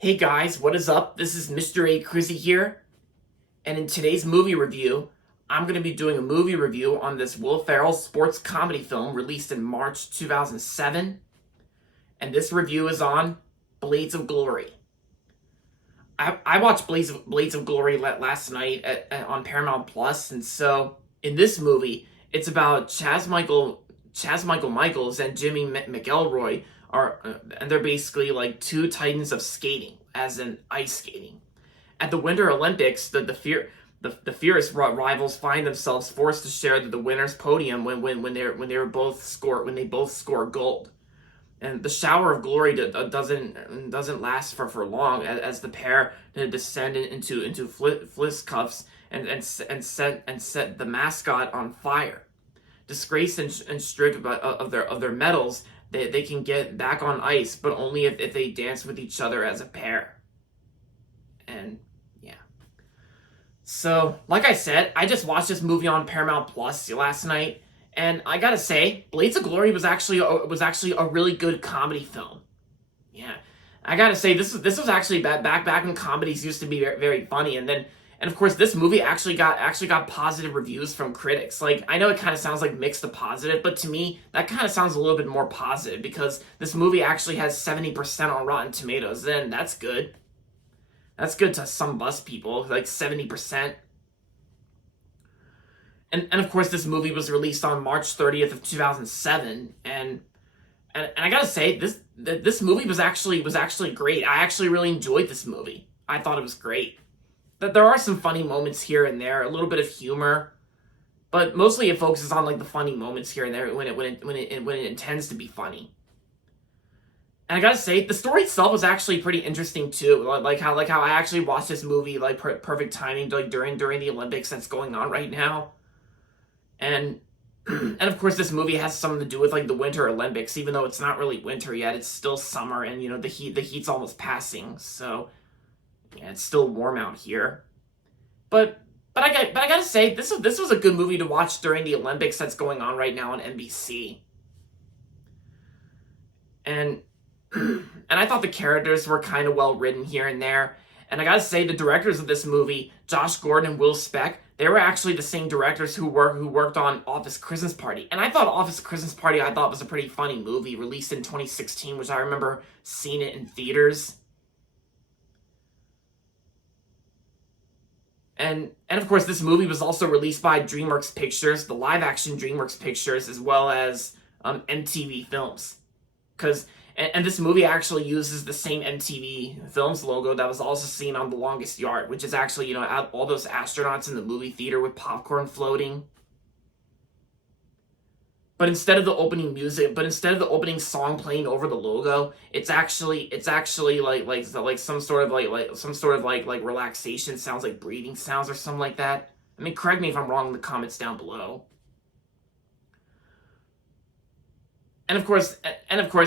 Hey guys, what is up? This is Mr. A. Crizzy here, and in today's movie review, I'm going to be doing a movie review on this Will Ferrell sports comedy film released in March 2007, and this review is on Blades of Glory. I watched Blades of Glory last night on Paramount Plus, and so in this movie, it's about Chaz Michael Michaels and Jimmy McElroy and they're basically like two titans of skating, as in ice skating. At the Winter Olympics, the fierce rivals find themselves forced to share the winner's podium when they both score gold. And the shower of glory doesn't last for long as the pair descend into fisticuffs and set the mascot on fire. Disgraced and stripped of their medals, they can get back on ice, but only if they dance with each other as a pair. And yeah. So, like I said, I just watched this movie on Paramount Plus last night, and I gotta say, Blades of Glory was actually a really good comedy film. Yeah, I gotta say this was actually back when comedies used to be very, very funny, and of course this movie actually got positive reviews from critics. Like, I know it kind of sounds like mixed to positive, but to me that kind of sounds a little bit more positive because this movie actually has 70% on Rotten Tomatoes, and that's good. That's good to some bus people, like 70%. And of course, this movie was released on March 30th of 2007, and I gotta say, this movie was actually great. I actually really enjoyed this movie. I thought it was great. That there are some funny moments here and there, a little bit of humor, but mostly it focuses on like the funny moments here and there when it intends to be funny. And I gotta say, the story itself was actually pretty interesting too. Like how I actually watched this movie like perfect timing, like during the Olympics that's going on right now. And and of course this movie has something to do with like the Winter Olympics, even though it's not really winter yet. It's still summer, and the heat's almost passing. So yeah, it's still warm out here. But I gotta say, this was a good movie to watch during the Olympics that's going on right now on NBC. And and I thought the characters were kind of well written here and there. And I gotta say, the directors of this movie, Josh Gordon and Will Speck, they were actually the same directors who worked on Office Christmas Party. And I thought Office Christmas Party was a pretty funny movie, released in 2016, which I remember seeing it in theaters. And of course, this movie was also released by DreamWorks Pictures, the live action DreamWorks Pictures, as well as MTV Films. Because and this movie actually uses the same MTV Films logo that was also seen on The Longest Yard, which is actually, all those astronauts in the movie theater with popcorn floating. But instead of the opening song playing over the logo, it's actually like some sort of like relaxation sounds, like breathing sounds or something like that. I mean, correct me if I'm wrong in the comments down below. And of course,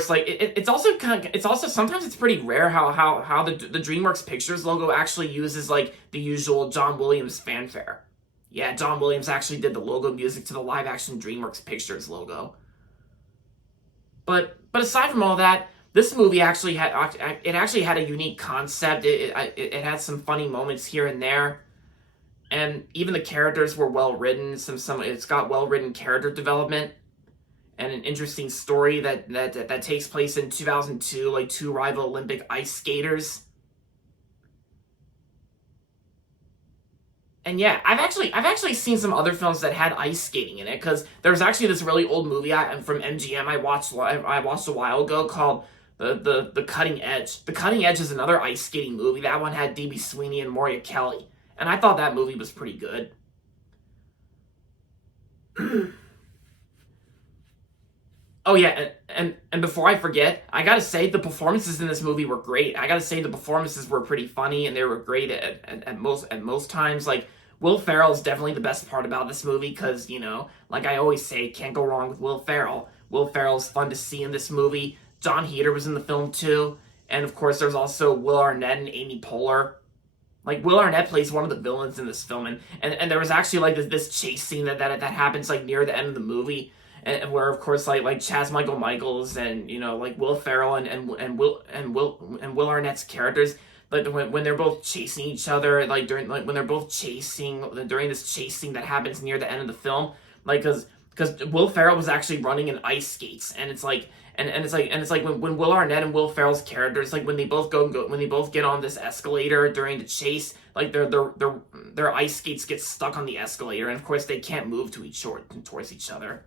like it's also sometimes it's pretty rare how the DreamWorks Pictures logo actually uses like the usual John Williams fanfare. Yeah, John Williams actually did the logo music to the live action DreamWorks Pictures logo. But aside from all that, this movie actually had a unique concept. It had some funny moments here and there, and even the characters were well written. It's got well written character development and an interesting story that takes place in 2002, like two rival Olympic ice skaters. And yeah, I've actually seen some other films that had ice skating in it, because there was actually this really old movie from MGM I watched a while ago called the Cutting Edge. The Cutting Edge is another ice skating movie. That one had DB Sweeney and Moria Kelly, and I thought that movie was pretty good. Oh yeah, and before I forget, I gotta say the performances in this movie were great. I gotta say the performances were pretty funny, and they were great at most times. Like, Will Ferrell is definitely the best part about this movie, because like I always say, can't go wrong with Will Ferrell. Will Ferrell's fun to see in this movie. John Heder was in the film too, and of course there's also Will Arnett and Amy Poehler. Like, Will Arnett plays one of the villains in this film, and there was actually like this chase scene that happens like near the end of the movie, and where of course like Chaz Michael Michaels and like Will Ferrell and Will Arnett's characters, like when they're both chasing each other, like during like when they're both chasing during this chasing that happens near the end of the film, like because Will Ferrell was actually running in ice skates, and it's like when Will Arnett and Will Ferrell's characters, like when they both when they both get on this escalator during the chase, like their ice skates get stuck on the escalator, and of course they can't move towards each other.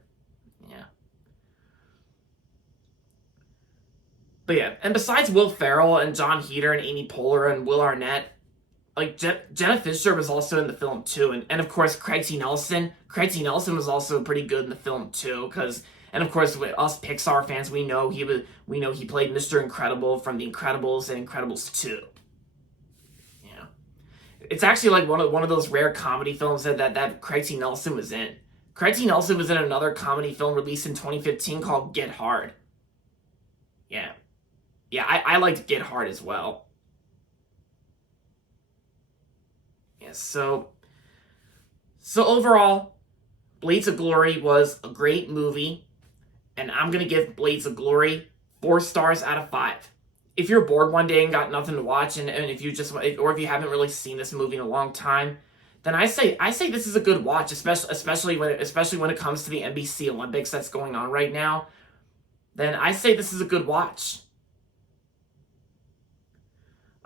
Yeah. But yeah, and besides Will Ferrell and John Heder and Amy Poehler and Will Arnett, like Jenna Fischer was also in the film too, and of course Craig T. Nelson. Craig T. Nelson was also pretty good in the film too, and of course with us Pixar fans, we know he played Mr. Incredible from The Incredibles and Incredibles 2. Yeah, it's actually like one of those rare comedy films that Craig T. Nelson was in. Craig T. Nelson was in another comedy film released in 2015 called Get Hard. Yeah, yeah, I liked Get Hard as well. Yeah, so overall, Blades of Glory was a great movie, and I'm gonna give Blades of Glory 4 stars out of 5. If you're bored one day and got nothing to watch, and if you if you haven't really seen this movie in a long time, then I say this is a good watch, especially when it comes to the NBC Olympics that's going on right now. Then I say this is a good watch.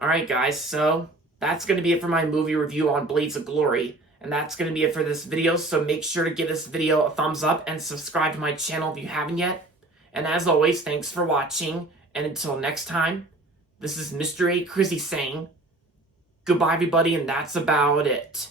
All right, guys, so that's going to be it for my movie review on Blades of Glory. And that's going to be it for this video, so make sure to give this video a thumbs up and subscribe to my channel if you haven't yet. And as always, thanks for watching, and until next time, this is Mr. A. Crizzy saying, goodbye everybody, and that's about it.